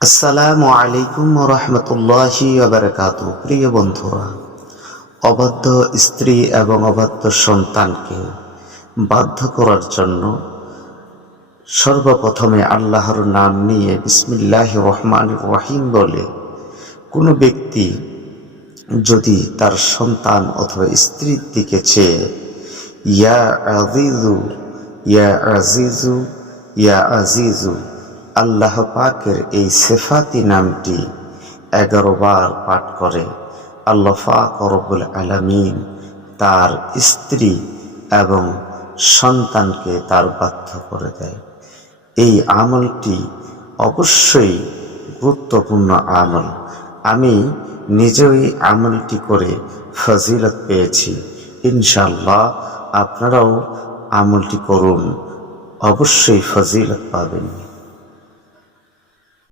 আসসালামু আলাইকুম রহমতুল্লাহি বারাকাতু প্রিয় বন্ধুরা, অবাধ্য স্ত্রী এবং অবাধ্য সন্তানকে বাধ্য করার জন্য সর্বপ্রথমে আল্লাহর নাম নিয়ে বিসমিল্লাহ রহমান রহিম বলে, কোনো ব্যক্তি যদি তার সন্তান অথবা স্ত্রীর দিকে চেয়ে, ইয়া আজিজু ইয়া আজিজু ইয়া আজিজু আল্লাহ পাকের এই সেফাতি নামটি এগারো বার পাঠ করে। আল্লাহ পাক রব্বুল আলামিন তার স্ত্রী এবং সন্তানকে তার বাধ্য করে দেয়। এই আমলটি অবশ্যই গুরুত্বপূর্ণ আমল। আমি নিজেও এই আমলটি করে ফজিলত পেয়েছি। ইনশাল্লাহ আপনারাও আমলটি করুন। অবশ্যই ফজিলত পাবেন।